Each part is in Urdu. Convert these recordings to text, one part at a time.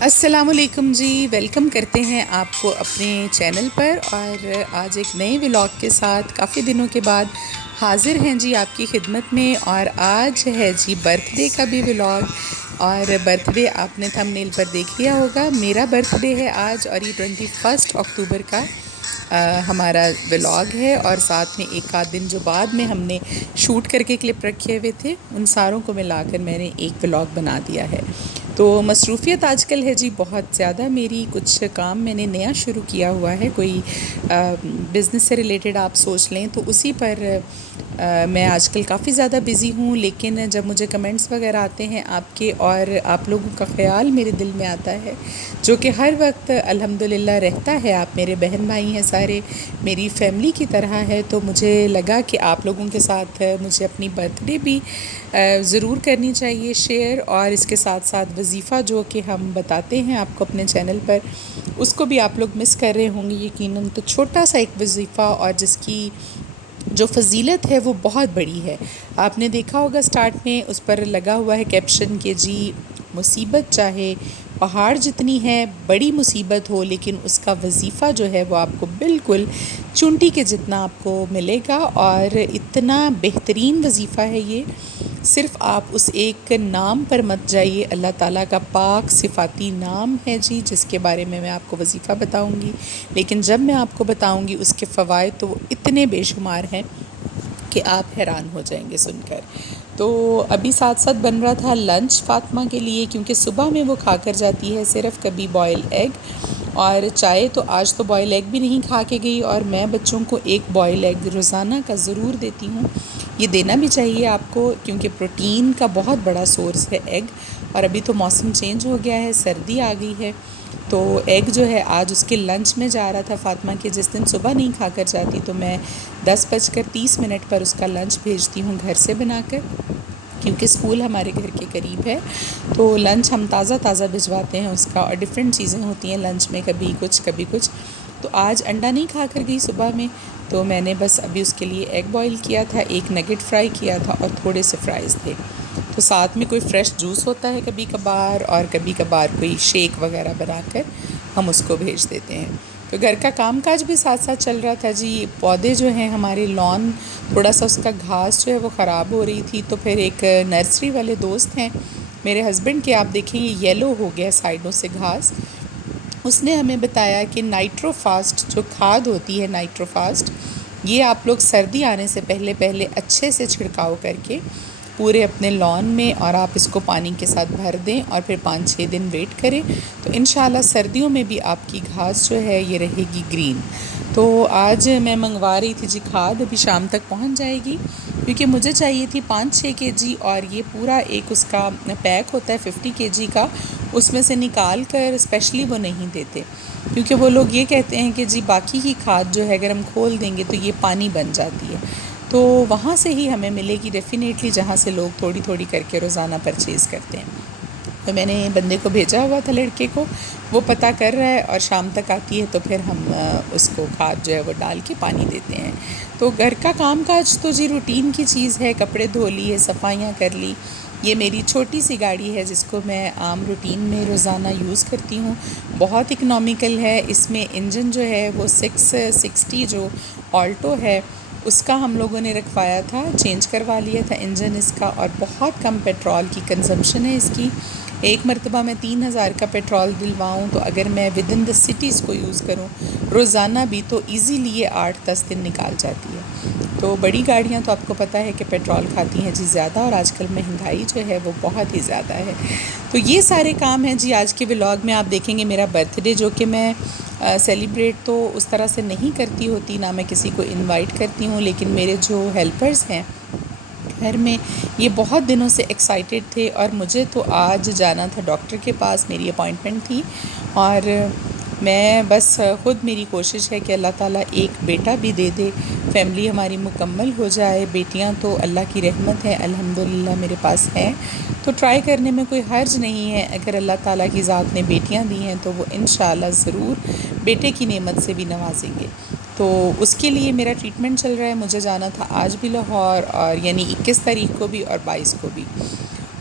السلام علیکم جی، ویلکم کرتے ہیں آپ کو اپنے چینل پر، اور آج ایک نئے ولاگ کے ساتھ کافی دنوں کے بعد حاضر ہیں جی آپ کی خدمت میں۔ اور آج ہے جی برتھ ڈے کا بھی ولاگ، اور برتھ ڈے آپ نے تھمبنیل پر دیکھ لیا ہوگا، میرا برتھ ڈے ہے آج، اور یہ 21 اکتوبر کا ہمارا ولاگ ہے، اور ساتھ میں ایک آدھ دن جو بعد میں ہم نے شوٹ کر کے کلپ رکھے ہوئے تھے ان ساروں کو ملا کر میں نے ایک ولاگ بنا دیا ہے۔ تو مصروفیت آج کل ہے جی بہت زیادہ میری، کچھ کام میں نے نیا شروع کیا ہوا ہے، کوئی بزنس سے ریلیٹڈ آپ سوچ لیں تو اسی پر میں آج کل کافی زیادہ بزی ہوں۔ لیکن جب مجھے کمنٹس وغیرہ آتے ہیں آپ کے، اور آپ لوگوں کا خیال میرے دل میں آتا ہے جو کہ ہر وقت الحمدللہ رہتا ہے، آپ میرے بہن بھائی ہیں، سارے میری فیملی کی طرح ہے، تو مجھے لگا کہ آپ لوگوں کے ساتھ مجھے اپنی برتھ ڈے بھی ضرور کرنی چاہیے شیئر، اور اس کے ساتھ ساتھ وظیفہ جو کہ ہم بتاتے ہیں آپ کو اپنے چینل پر، اس کو بھی آپ لوگ مس کر رہے ہوں گے یقیناً۔ تو چھوٹا سا ایک وظیفہ اور جس کی جو فضیلت ہے وہ بہت بڑی ہے۔ آپ نے دیکھا ہوگا سٹارٹ میں اس پر لگا ہوا ہے کیپشن کہ جی مصیبت چاہے پہاڑ جتنی ہے، بڑی مصیبت ہو، لیکن اس کا وظیفہ جو ہے وہ آپ کو بالکل چونٹی کے جتنا آپ کو ملے گا، اور اتنا بہترین وظیفہ ہے یہ۔ صرف آپ اس ایک نام پر مت جائیے، اللہ تعالیٰ کا پاک صفاتی نام ہے جی، جس کے بارے میں آپ کو وظیفہ بتاؤں گی، لیکن جب میں آپ کو بتاؤں گی اس کے فوائد تو وہ اتنے بے شمار ہیں کہ آپ حیران ہو جائیں گے سن کر۔ تو ابھی ساتھ ساتھ بن رہا تھا لنچ فاطمہ کے لیے، کیونکہ صبح میں وہ کھا کر جاتی ہے صرف کبھی بوائل ایگ اور چائے، تو آج تو بوائل ایگ بھی نہیں کھا کے گئی، اور میں بچوں کو ایک بوائل ایگ روزانہ کا ضرور دیتی ہوں۔ یہ دینا بھی چاہیے آپ کو، کیونکہ پروٹین کا بہت بڑا سورس ہے ایگ، اور ابھی تو موسم چینج ہو گیا ہے، سردی آ گئی ہے، تو ایگ جو ہے آج اس کے لنچ میں جا رہا تھا فاطمہ کے، جس دن صبح نہیں کھا کر جاتی تو میں 10:30 پر اس کا لنچ بھیجتی ہوں گھر سے بنا کر، کیونکہ اسکول ہمارے گھر کے قریب ہے، تو لنچ ہم تازہ تازہ بھجواتے ہیں اس کا، اور ڈفرینٹ چیزیں ہوتی ہیں لنچ میں، کبھی کچھ کبھی کچھ۔ تو آج انڈا نہیں کھا کر گئی صبح میں، تو میں نے بس ابھی اس کے لیے ایگ بوائل کیا تھا، ایک نگٹ فرائی کیا تھا، اور تھوڑے سے فرائز تھے، تو ساتھ میں کوئی فریش جوس ہوتا ہے کبھی کبھار، اور کبھی کبھار کوئی شیک وغیرہ بنا کر ہم اس کو بھیج دیتے ہیں۔ تو گھر کا کام کاج بھی ساتھ ساتھ چل رہا تھا جی، پودے جو ہیں ہمارے لان، تھوڑا سا اس کا گھاس جو ہے وہ خراب ہو رہی تھی، تو پھر ایک نرسری والے دوست ہیں میرے ہسبینڈ کے، آپ دیکھیں یہ یلو ہو گیا سائڈوں سے گھاس، اس نے ہمیں بتایا کہ نائٹرو فاسٹ جو کھاد ہوتی ہے، نائٹرو فاسٹ، یہ آپ لوگ سردی آنے سے پہلے پہلے اچھے سے چھڑکاؤ کر کے پورے اپنے لان میں، اور آپ اس کو پانی کے ساتھ بھر دیں، اور پھر 5-6 دن ویٹ کریں، تو انشاءاللہ سردیوں میں بھی آپ کی گھاس جو ہے یہ رہے گی گرین۔ تو آج میں منگوا رہی تھی جی کھاد، ابھی شام تک پہنچ جائے گی، کیونکہ مجھے چاہیے تھی 5-6 کے جی، اور یہ پورا ایک اس کا پیک ہوتا ہے 50 کے جی کا، اس میں سے نکال کر اسپیشلی وہ نہیں دیتے، کیونکہ وہ لوگ یہ کہتے ہیں کہ جی باقی کی کھاد جو ہے اگر ہم کھول دیں گے تو یہ پانی بن جاتی ہے، تو وہاں سے ہی ہمیں ملے گی ڈیفینیٹلی، جہاں سے لوگ تھوڑی تھوڑی کر کے روزانہ پرچیز کرتے ہیں۔ تو میں نے بندے کو بھیجا ہوا تھا، لڑکے کو، وہ پتہ کر رہا ہے، اور شام تک آتی ہے تو پھر ہم اس کو کھاد جو ہے وہ ڈال کے پانی دیتے ہیں۔ تو گھر کا کام کاج تو جی روٹین کی چیز ہے، کپڑے دھو لیے، صفائیاں کر لی، یہ میری چھوٹی سی گاڑی ہے جس کو میں عام روٹین میں روزانہ یوز کرتی ہوں، بہت اکنامیکل ہے، اس میں انجن جو ہے وہ 660 جو آلٹو ہے اس کا ہم لوگوں نے رکھوایا تھا، چینج کروا لیا تھا انجن اس کا، اور بہت کم پیٹرول کی کنزمپشن ہے اس کی، ایک مرتبہ میں 3000 کا پیٹرول دلواؤں تو اگر میں ود ان دا سٹیز کو یوز کروں روزانہ بھی تو ایزیلی یہ 8-10 دن نکال جاتی ہے۔ تو بڑی گاڑیاں تو آپ کو پتہ ہے کہ پیٹرول کھاتی ہیں جی زیادہ، اور آج کل مہنگائی جو ہے وہ بہت ہی زیادہ ہے۔ تو یہ سارے کام ہیں جی آج کے ولاگ میں، آپ دیکھیں گے میرا برتھ ڈے جو کہ میں سیلیبریٹ تو اس طرح سے نہیں کرتی ہوتی، نہ میں کسی کو انوائٹ کرتی ہوں، لیکن میرے جو ہیلپرز ہیں گھر میں یہ بہت دنوں سے ایکسائٹیڈ تھے، اور مجھے تو آج جانا تھا ڈاکٹر کے پاس، میری اپوائنٹمنٹ تھی، اور میں بس خود میری کوشش ہے کہ اللہ تعالیٰ ایک بیٹا بھی دے دے، فیملی ہماری مکمل ہو جائے، بیٹیاں تو اللہ کی رحمت ہے الحمدللہ میرے پاس ہیں، تو ٹرائی کرنے میں کوئی حرج نہیں ہے، اگر اللہ تعالیٰ کی ذات نے بیٹیاں دی ہیں تو وہ انشاءاللہ ضرور بیٹے کی نعمت سے بھی نوازیں گے۔ تو اس کے لیے میرا ٹریٹمنٹ چل رہا ہے، مجھے جانا تھا آج بھی لاہور، اور یعنی 21 تاریخ کو بھی اور 22 کو بھی،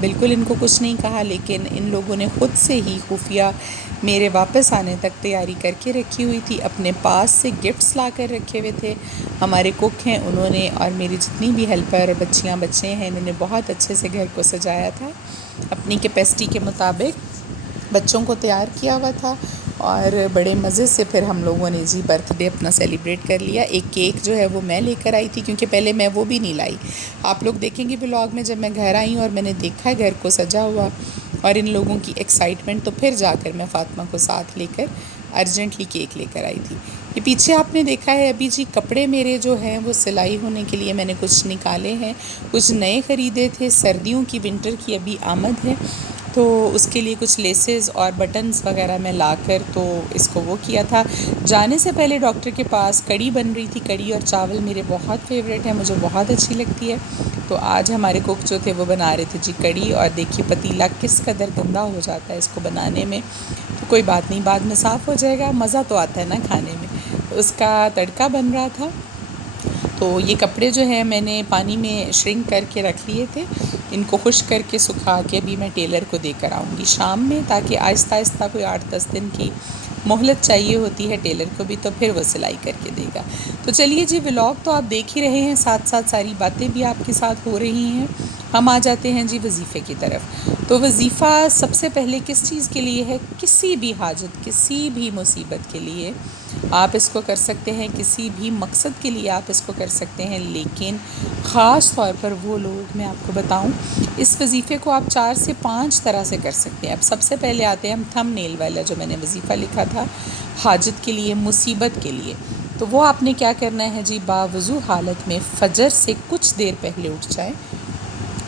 بالکل ان کو کچھ نہیں کہا، لیکن ان لوگوں نے خود سے ہی خفیہ میرے واپس آنے تک تیاری کر کے رکھی ہوئی تھی. اپنے پاس سے گفٹس لا کر رکھے ہوئے تھے. ہمارے کک ہیں انہوں نے، اور میری جتنی بھی ہیلپر بچیاں بچے ہیں، انہوں نے بہت اچھے سے گھر کو سجایا تھا. اپنی کیپیسٹی کے مطابق بچوں کو تیار کیا ہوا تھا، اور بڑے مزے سے پھر ہم لوگوں نے جی برتھ ڈے اپنا سیلیبریٹ کر لیا. ایک کیک جو ہے وہ میں لے کر آئی تھی، کیونکہ پہلے میں وہ بھی نہیں لائی. آپ لوگ دیکھیں گے ولاگ میں، جب میں گھر آئی ہوں اور میں نے دیکھا ہے گھر کو سجا ہوا اور ان لوگوں کی ایکسائٹمنٹ، تو پھر جا کر میں فاطمہ کو ساتھ لے کر ارجنٹلی کیک لے کر آئی تھی. یہ پیچھے آپ نے دیکھا ہے ابھی جی کپڑے میرے جو ہیں وہ سلائی ہونے کے لیے میں نے کچھ نکالے ہیں، کچھ نئے خریدے تھے. سردیوں کی ونٹر کی ابھی آمد ہے، تو اس کے لیے کچھ لیسز اور بٹنز وغیرہ میں لا کر تو اس کو وہ کیا تھا. جانے سے پہلے ڈاکٹر کے پاس کڑی بن رہی تھی. کڑی اور چاول میرے بہت فیوریٹ ہیں، مجھے بہت اچھی لگتی ہے. تو آج ہمارے کک جو تھے وہ بنا رہے تھے جی کڑی. اور دیکھیے پتیلا کس قدر گندا ہو جاتا ہے اس کو بنانے میں، تو کوئی بات نہیں، بعد میں صاف ہو جائے گا. مزہ تو آتا ہے نا کھانے میں. تو اس کا تڑکا بن رہا تھا. تو یہ کپڑے جو ہیں میں نے پانی میں شرنک کر کے رکھ لیے تھے. ان کو خشک کر کے سکھا کے ابھی میں ٹیلر کو دے کر آؤں گی شام میں، تاکہ آہستہ آہستہ کوئی 8-10 دن کی مہلت چاہیے ہوتی ہے ٹیلر کو بھی، تو پھر وہ سلائی کر کے دے گا. تو چلیے جی، ولاگ تو آپ دیکھ ہی رہے ہیں، ساتھ ساتھ ساری باتیں بھی آپ کے ساتھ ہو رہی ہیں. ہم آ جاتے ہیں جی وظیفے کی طرف. تو وظیفہ سب سے پہلے کس چیز کے لیے ہے؟ کسی بھی حاجت، کسی بھی مصیبت کے لیے آپ اس کو کر سکتے ہیں، کسی بھی مقصد کے لیے آپ اس کو کر سکتے ہیں. لیکن خاص طور پر وہ لوگ، میں آپ کو بتاؤں، اس وظیفے کو آپ 4 سے 5 طرح سے کر سکتے ہیں. اب سب سے پہلے آتے ہیں ہم تھم نیل والا جو میں نے وظیفہ لکھا تھا حاجت کے لیے، مصیبت کے لیے. تو وہ آپ نے کیا کرنا ہے جی، باوضو حالت میں فجر سے کچھ دیر پہلے اٹھ جائیں.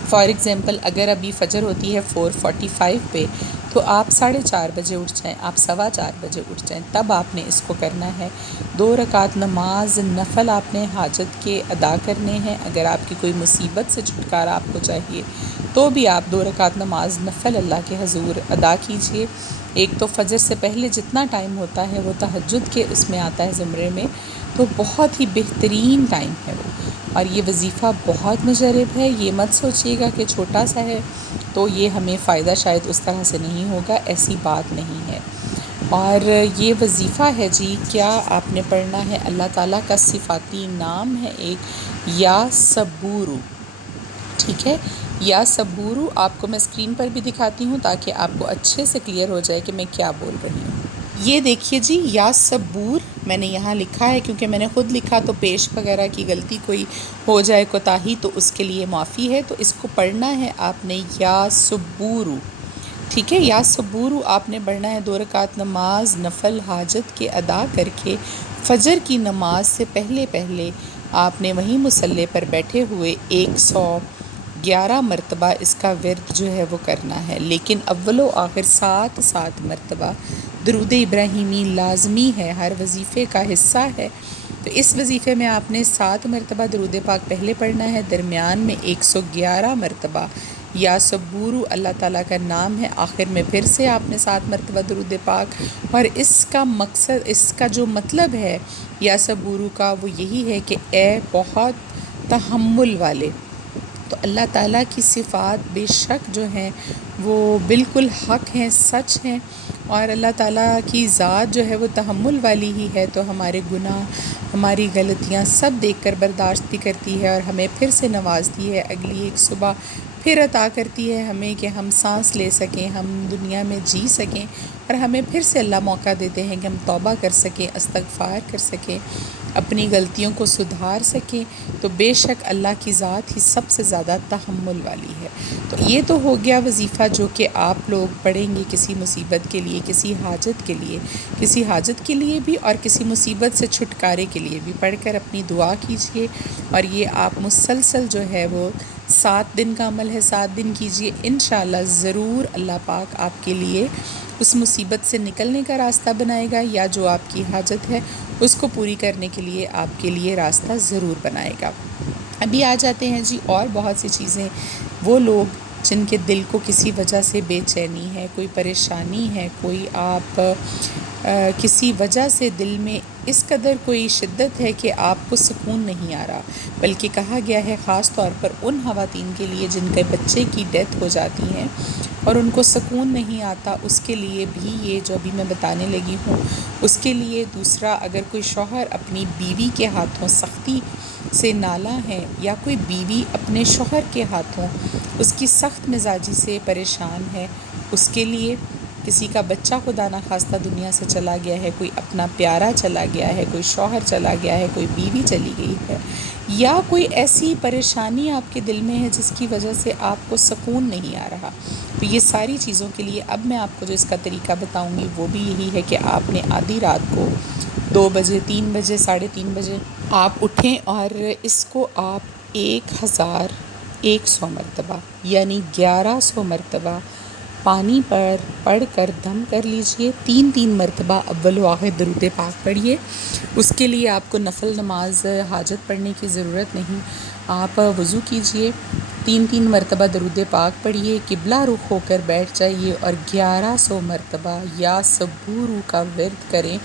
فار ایگزامپل اگر ابھی فجر ہوتی ہے 4:45 پہ، تو آپ 4:30 بجے اٹھ جائیں، آپ 4:15 بجے اٹھ جائیں. تب آپ نے اس کو کرنا ہے. 2 رکعت نماز نفل آپ نے حاجت کے ادا کرنے ہیں. اگر آپ کی کوئی مصیبت سے چھٹکارا آپ کو چاہیے تو بھی آپ 2 رکعت نماز نفل اللہ کے حضور ادا کیجئے. ایک تو فجر سے پہلے جتنا ٹائم ہوتا ہے وہ تہجد کے اس میں آتا ہے زمرے میں، تو بہت ہی بہترین ٹائم ہے وہ. اور یہ وظیفہ بہت مجرب ہے. یہ مت سوچیے گا کہ چھوٹا سا ہے تو یہ ہمیں فائدہ شاید اس طرح سے نہیں ہوگا، ایسی بات نہیں ہے. اور یہ وظیفہ ہے جی، کیا آپ نے پڑھنا ہے؟ اللہ تعالیٰ کا صفاتی نام ہے ایک، یا صبورو. ٹھیک ہے، یا صبورو. آپ کو میں اسکرین پر بھی دکھاتی ہوں تاکہ آپ کو اچھے سے کلیئر ہو جائے کہ میں کیا بول رہی ہوں. یہ دیکھیے جی، یا صبور میں نے یہاں لکھا ہے، کیونکہ میں نے خود لکھا تو پیش وغیرہ کی غلطی کوئی ہو جائے کوتاہی تو اس کے لیے معافی ہے. تو اس کو پڑھنا ہے آپ نے یا صبورو. ٹھیک ہے، یا صبورو آپ نے پڑھنا ہے. 2 رکعت نماز نفل حاجت کے ادا کر کے فجر کی نماز سے پہلے پہلے آپ نے وہیں مصلی پر بیٹھے ہوئے 111 مرتبہ اس کا ورد جو ہے وہ کرنا ہے. لیکن اول و آخر 7 مرتبہ درود ابراہیمی لازمی ہے، ہر وظیفے کا حصہ ہے. تو اس وظیفے میں آپ نے 7 مرتبہ درود پاک پہلے پڑھنا ہے، درمیان میں 111 مرتبہ یا صبورو اللہ تعالیٰ کا نام ہے، آخر میں پھر سے آپ نے 7 مرتبہ درود پاک. اور اس کا مقصد، اس کا جو مطلب ہے یا صبورو کا، وہ یہی ہے کہ اے بہت تحمل والے. تو اللہ تعالیٰ کی صفات بے شک جو ہیں وہ بالکل حق ہیں، سچ ہیں. اور اللہ تعالیٰ کی ذات جو ہے وہ تحمل والی ہی ہے. تو ہمارے گناہ، ہماری غلطیاں سب دیکھ کر برداشت بھی کرتی ہے، اور ہمیں پھر سے نوازتی ہے، اگلی ایک صبح پھر عطا کرتی ہے ہمیں کہ ہم سانس لے سکیں، ہم دنیا میں جی سکیں. اور ہمیں پھر سے اللہ موقع دیتے ہیں کہ ہم توبہ کر سکیں، استغفار کر سکیں، اپنی غلطیوں کو سدھار سکیں. تو بے شک اللہ کی ذات ہی سب سے زیادہ تحمل والی ہے. تو یہ تو ہو گیا وظیفہ جو کہ آپ لوگ پڑھیں گے کسی مصیبت کے لیے، کسی حاجت کے لیے، کسی حاجت کے لیے بھی اور کسی مصیبت سے چھٹکارے کے لیے بھی پڑھ کر اپنی دعا کیجئے. اور یہ آپ مسلسل جو ہے وہ 7 دن کا عمل ہے، 7 دن کیجئے. انشاءاللہ ضرور اللہ پاک آپ کے لیے اس مصیبت سے نکلنے کا راستہ بنائے گا، یا جو آپ کی حاجت ہے اس کو پوری کرنے کے لیے آپ کے لیے راستہ ضرور بنائے گا. ابھی آ جاتے ہیں جی اور بہت سی چیزیں. وہ لوگ جن کے دل کو کسی وجہ سے بے چینی ہے، کوئی پریشانی ہے، کوئی آپ کسی وجہ سے دل میں اس قدر کوئی شدت ہے کہ آپ کو سکون نہیں آ رہا، بلکہ کہا گیا ہے خاص طور پر ان خواتین کے لیے جن کے بچے کی ڈیتھ ہو جاتی ہیں اور ان کو سکون نہیں آتا، اس کے لیے بھی یہ جو ابھی میں بتانے لگی ہوں، اس کے لیے دوسرا اگر کوئی شوہر اپنی بیوی کے ہاتھوں سختی سے نالاں ہے یا کوئی بیوی اپنے شوہر کے ہاتھوں اس کی سخت مزاجی سے پریشان ہے، اس کے لیے کسی کا بچہ خدا نخواستہ دنیا سے چلا گیا ہے، کوئی اپنا پیارا چلا گیا ہے، کوئی شوہر چلا گیا ہے، کوئی بیوی چلی گئی ہے، یا کوئی ایسی پریشانی آپ کے دل میں ہے جس کی وجہ سے آپ کو سکون نہیں آ رہا، تو یہ ساری چیزوں کے لیے اب میں آپ کو جو اس کا طریقہ بتاؤں گی وہ بھی یہی ہے کہ آپ نے آدھی رات کو 2 بجے 3 بجے 3:30 بجے آپ اٹھیں اور اس کو آپ 1100 مرتبہ یعنی 1100 مرتبہ پانی پر پڑھ کر دم کر لیجئے، 3 مرتبہ اول و آخر درود پاک پڑھیے۔ اس کے لیے آپ کو نفل نماز حاجت پڑھنے کی ضرورت نہیں، آپ وضو کیجئے، 3 مرتبہ درود پاک پڑھیے، قبلہ رخ ہو کر بیٹھ جائیے اور 1100 مرتبہ یا صبورو کا ورد کریں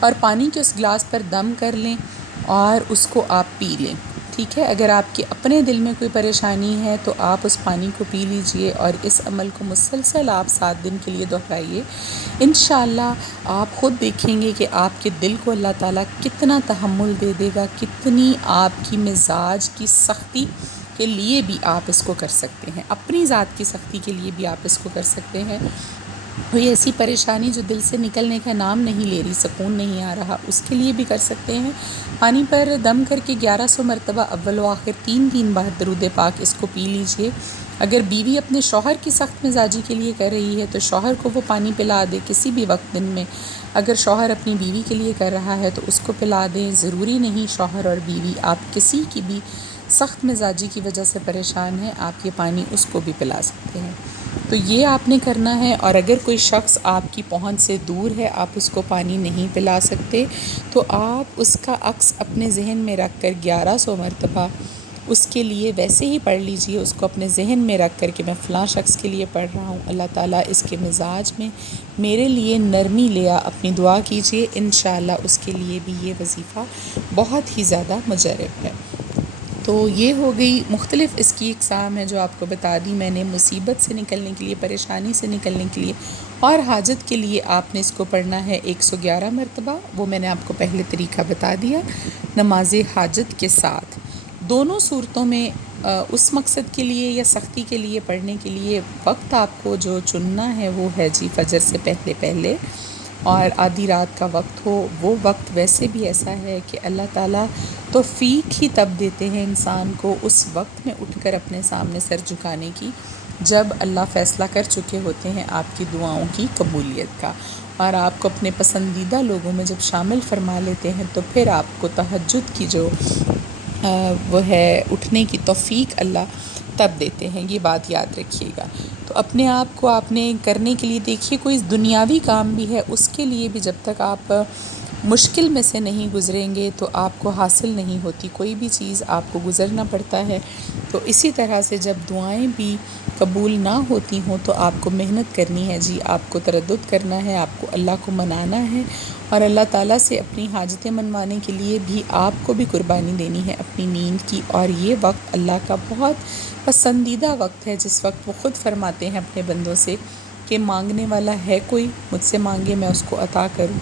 اور پانی کے اس گلاس پر دم کر لیں اور اس کو آپ پی لیں، ٹھیک ہے۔ اگر آپ کے اپنے دل میں کوئی پریشانی ہے تو آپ اس پانی کو پی لیجئے اور اس عمل کو مسلسل آپ 7 دن کے لیے دہرائیے۔ انشاءاللہ آپ خود دیکھیں گے کہ آپ کے دل کو اللہ تعالیٰ کتنا تحمل دے دے گا، کتنی آپ کی مزاج کی سختی کے لیے بھی آپ اس کو کر سکتے ہیں، اپنی ذات کی سختی کے لیے بھی آپ اس کو کر سکتے ہیں۔ کوئی ایسی پریشانی جو دل سے نکلنے کا نام نہیں لے رہی، سکون نہیں آ رہا، اس کے لیے بھی کر سکتے ہیں۔ پانی پر دم کر کے 1100 مرتبہ اول و آخر 3 بار درود پاک اس کو پی لیجئے۔ اگر بیوی اپنے شوہر کی سخت مزاجی کے لیے کر رہی ہے تو شوہر کو وہ پانی پلا دے کسی بھی وقت دن میں، اگر شوہر اپنی بیوی کے لیے کر رہا ہے تو اس کو پلا دیں، ضروری نہیں شوہر اور بیوی، آپ کسی کی بھی سخت مزاجی کی وجہ سے پریشان ہیں، آپ یہ پانی اس کو بھی پلا سکتے ہیں۔ تو یہ آپ نے کرنا ہے، اور اگر کوئی شخص آپ کی پہنچ سے دور ہے، آپ اس کو پانی نہیں پلا سکتے، تو آپ اس کا عکس اپنے ذہن میں رکھ کر 1100 مرتبہ اس کے لیے ویسے ہی پڑھ لیجئے، اس کو اپنے ذہن میں رکھ کر کہ میں فلاں شخص کے لیے پڑھ رہا ہوں، اللہ تعالیٰ اس کے مزاج میں میرے لیے نرمی لیا، اپنی دعا کیجئے، انشاءاللہ اس کے لیے بھی یہ وظیفہ بہت ہی زیادہ مجرب ہے۔ تو یہ ہو گئی مختلف اس کی اقسام ہے جو آپ کو بتا دی میں نے، مصیبت سے نکلنے کے لیے، پریشانی سے نکلنے کے لیے، اور حاجت کے لیے آپ نے اس کو پڑھنا ہے 111 مرتبہ، وہ میں نے آپ کو پہلے طریقہ بتا دیا، نماز حاجت کے ساتھ۔ دونوں صورتوں میں اس مقصد کے لیے یا سختی کے لیے پڑھنے کے لیے وقت آپ کو جو چننا ہے وہ ہے جی فجر سے پہلے اور آدھی رات کا وقت ہو۔ وہ وقت ویسے بھی ایسا ہے کہ اللہ تعالیٰ توفیق ہی تب دیتے ہیں انسان کو اس وقت میں اٹھ کر اپنے سامنے سر جھکانے کی جب اللہ فیصلہ کر چکے ہوتے ہیں آپ کی دعاؤں کی قبولیت کا، اور آپ کو اپنے پسندیدہ لوگوں میں جب شامل فرما لیتے ہیں تو پھر آپ کو تہجد کی جو وہ ہے اٹھنے کی توفیق اللہ تب دیتے ہیں، یہ بات یاد رکھیے گا۔ تو اپنے آپ کو آپ نے کرنے کے لیے دیکھیے، کوئی دنیاوی کام بھی ہے اس کے لیے بھی جب تک آپ مشکل میں سے نہیں گزریں گے تو آپ کو حاصل نہیں ہوتی، کوئی بھی چیز آپ کو گزرنا پڑتا ہے۔ تو اسی طرح سے جب دعائیں بھی قبول نہ ہوتی ہوں تو آپ کو محنت کرنی ہے جی، آپ کو تردد کرنا ہے، آپ کو اللہ کو منانا ہے، اور اللہ تعالیٰ سے اپنی حاجتیں منوانے کے لیے بھی آپ کو بھی قربانی دینی ہے اپنی نیند کی، اور یہ وقت اللہ کا بہت پسندیدہ وقت ہے جس وقت وہ خود فرماتے ہیں اپنے بندوں سے کہ مانگنے والا ہے کوئی، مجھ سے مانگے میں اس کو عطا کروں۔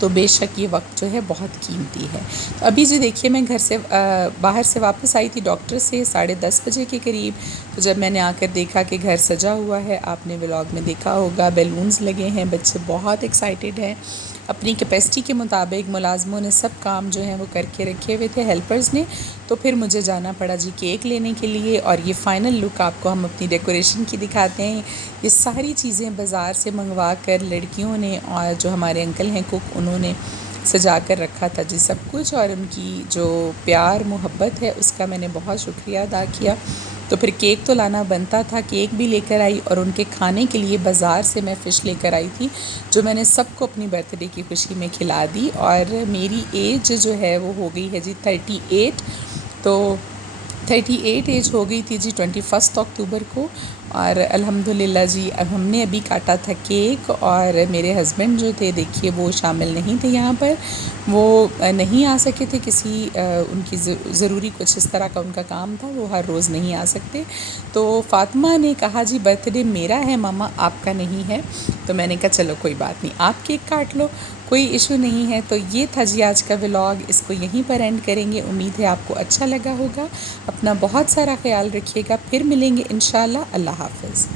تو بے شک یہ وقت جو ہے بہت قیمتی ہے۔ تو ابھی جی دیکھیے میں گھر سے باہر سے واپس آئی تھی ڈاکٹر سے 10:30 بجے کے قریب، تو جب میں نے آ کر دیکھا کہ گھر سجا ہوا ہے، آپ نے ولاگ میں دیکھا ہوگا، بیلونز لگے ہیں، بچے بہت ایکسائٹیڈ ہیں، اپنی کیپیسٹی کے مطابق ملازموں نے سب کام جو ہیں وہ کر کے رکھے ہوئے تھے ہیلپرز نے، تو پھر مجھے جانا پڑا جی کیک لینے کے لیے، اور یہ فائنل لک آپ کو ہم اپنی ڈیکوریشن کی دکھاتے ہیں۔ یہ ساری چیزیں بازار سے منگوا کر لڑکیوں نے، اور جو ہمارے انکل ہیں کوک، انہوں نے سجا کر رکھا تھا جی سب کچھ، اور ان کی جو پیار محبت ہے اس کا میں نے بہت شکریہ ادا کیا۔ تو پھر کیک تو لانا بنتا تھا، کیک بھی لے کر آئی، اور ان کے کھانے کے لیے بازار سے میں فش لے کر آئی تھی جو میں نے سب کو اپنی برتھ ڈے کی خوشی میں کھلا دی، اور میری ایج جو ہے وہ ہو گئی ہے جی 38۔ تو 38 ایج ہو گئی تھی جی 21 اکتوبر کو، اور الحمدللہ جی اب ہم نے ابھی کاٹا تھا کیک، اور میرے ہسبینڈ جو تھے دیکھیے وہ شامل نہیں تھے یہاں پر، وہ نہیں آ سکے تھے، کسی ان کی ضروری کچھ اس طرح کا ان کا کام تھا، وہ ہر روز نہیں آ سکتے۔ تو فاطمہ نے کہا جی برتھ ڈے میرا ہے ماما، آپ کا نہیں ہے، تو میں نے کہا چلو کوئی بات نہیں، آپ کیک کاٹ لو، کوئی ایشو نہیں ہے۔ تو یہ تھا جی آج کا ولاگ، اس کو یہیں پر اینڈ کریں گے۔ امید ہے آپ کو اچھا لگا ہوگا، اپنا بہت سارا خیال رکھیے گا، پھر ملیں گے انشاءاللہ۔ اللہ حافظ۔